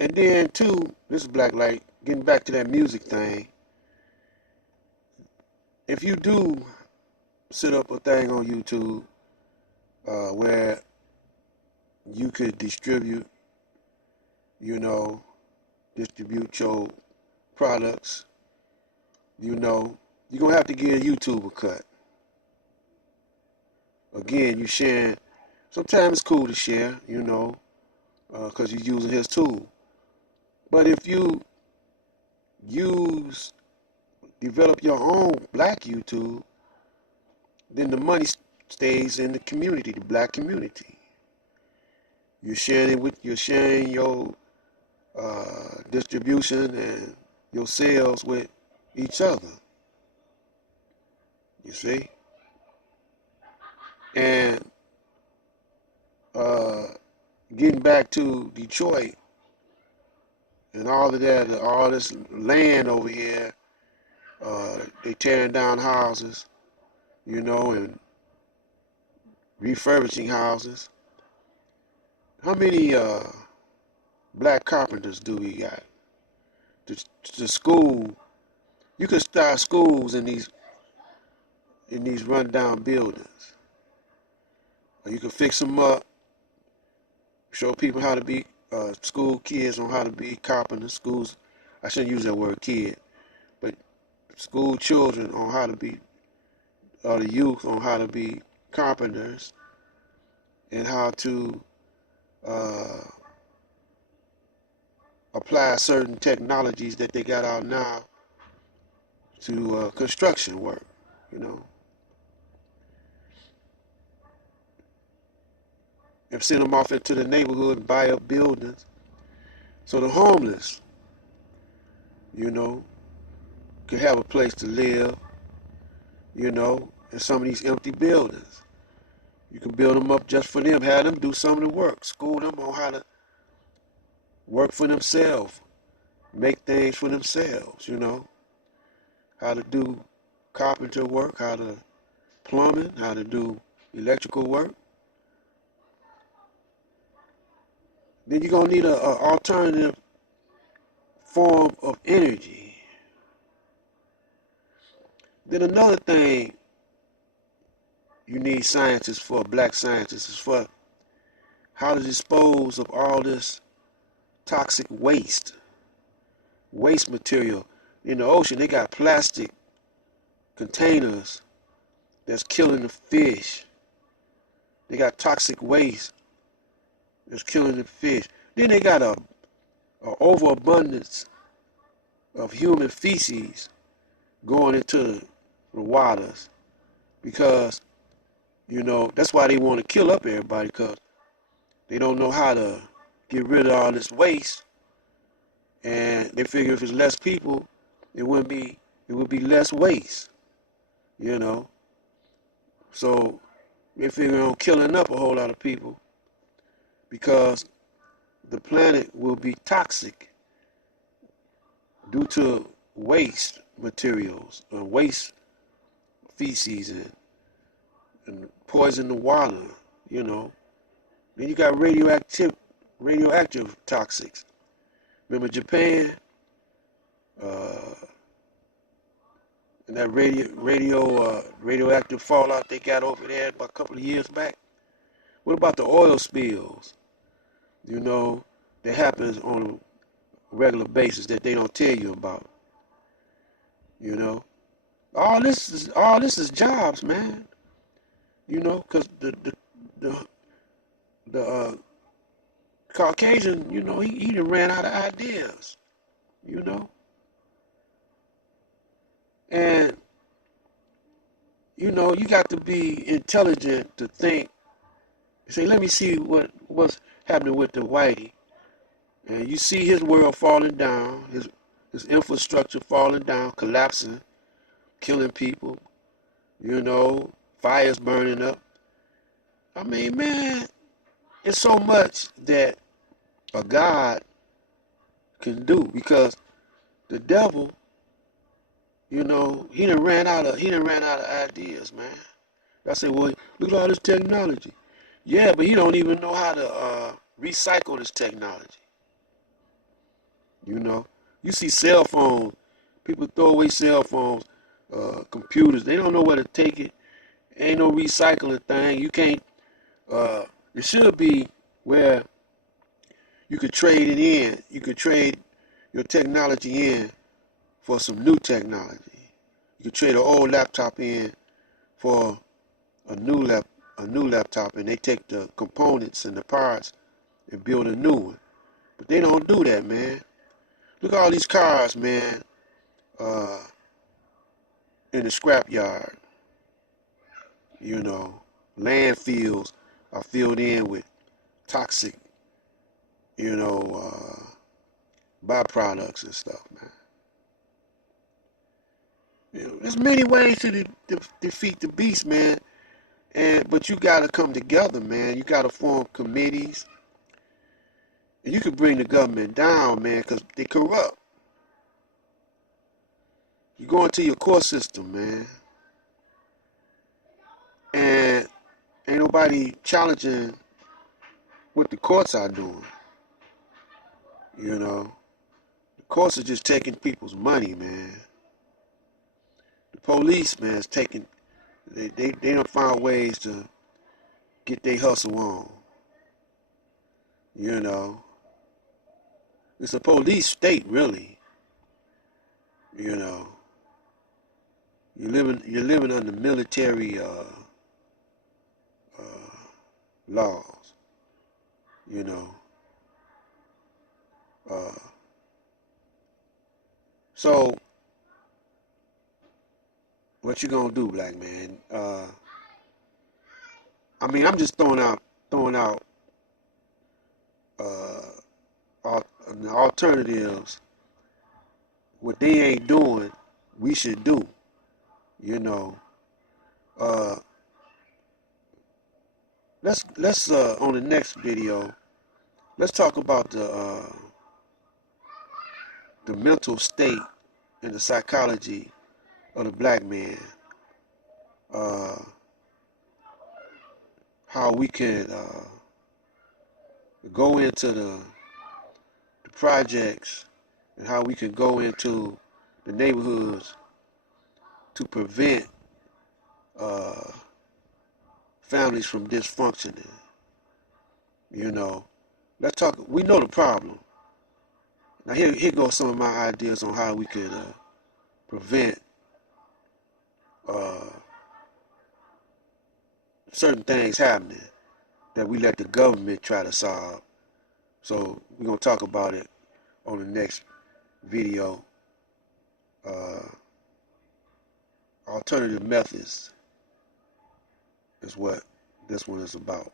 And then too, this is Black Light, getting back to that music thing. If you do set up a thing on YouTube where you could you know, distribute your products, you know, you're gonna have to give YouTube a cut. Again, you sharing. Sometimes it's cool to share, you know, because you're using his tool. But if you use, develop your own black YouTube, then the money stays in the community, the black community. You're sharing your distribution and your sales with each other. You see, and uh, getting back to Detroit and all of that, all this land over here, they tearing down houses, you know, and refurbishing houses. How many black carpenters do we got? The school, you could start schools in these rundown buildings. Or you can fix them up, show people how to be school kids on how to be carpenters. Schools, I shouldn't use that word kid, but school children on how to be, or the youth on how to be carpenters and how to uh, apply certain technologies that they got out now to construction work, you know. And send them off into the neighborhood and buy up buildings. So the homeless, you know, can have a place to live, you know, in some of these empty buildings. You can build them up just for them, have them do some of the work, school them on how to work for themselves, make things for themselves, you know, how to do carpenter work, how to plumbing, how to do electrical work. Then you're going to need an alternative form of energy. Then another thing you need scientists for, black scientists, is for how to dispose of all this toxic waste material. In the ocean, they got plastic containers that's killing the fish. They got toxic waste that's killing the fish. Then they got a overabundance of human feces going into the waters because, you know, that's why they want to kill up everybody, because they don't know how to get rid of all this waste, and they figure if it's less people, it would be less waste, you know. So they figure on killing up a whole lot of people because the planet will be toxic due to waste materials, waste feces, and poison the water, you know. Then you got radioactive toxics. Remember Japan? And that radioactive fallout they got over there about a couple of years back. What about the oil spills? You know, that happens on a regular basis that they don't tell you about. You know, all this is jobs, man. You know, because the Caucasian, you know, he done ran out of ideas. You know, and you know you got to be intelligent to think. Say, let me see what's happening with the whitey, and you see his world falling down, his infrastructure falling down, collapsing, killing people. You know, fires burning up. I mean, man, it's so much that a God can do because the devil, you know, he done ran out of ideas, man. I say, well, look at all this technology. Yeah, but he don't even know how to recycle this technology. You know, you see cell phones. People throw away cell phones, computers. They don't know where to take it. Ain't no recycling thing. You can't. It should be where you could trade it in. You could trade your technology in for some new technology. You could trade an old laptop in for a new laptop, and they take the components and the parts and build a new one. But they don't do that, man. Look at all these cars, man, uh, in the scrapyard. You know, landfills are filled in with toxic, you know, byproducts and stuff, man. You know, there's many ways to defeat the beast, man. But you gotta come together, man. You gotta form committees, and you can bring the government down, man, because they corrupt. You go into your court system, man, and ain't nobody challenging what the courts are doing. You know, the courts are just taking people's money, man. The police, man, is taking. They don't find ways to get their hustle on. You know, it's a police state, really. You know, you're living under military laws. You know, uh, so what you gonna do, black man? I mean, I'm just throwing out uh, alternatives. What they ain't doing, we should do. You know, uh, let's on the next video, let's talk about the mental state and the psychology of the black man. Uh, how we can go into the projects and how we can go into the neighborhoods to prevent uh, families from dysfunctioning. You know, let's talk. We know the problem. Now here goes some of my ideas on how we could prevent uh, certain things happening that we let the government try to solve. So we're gonna talk about it on the next video. Uh, Alternative methods is what this one is about.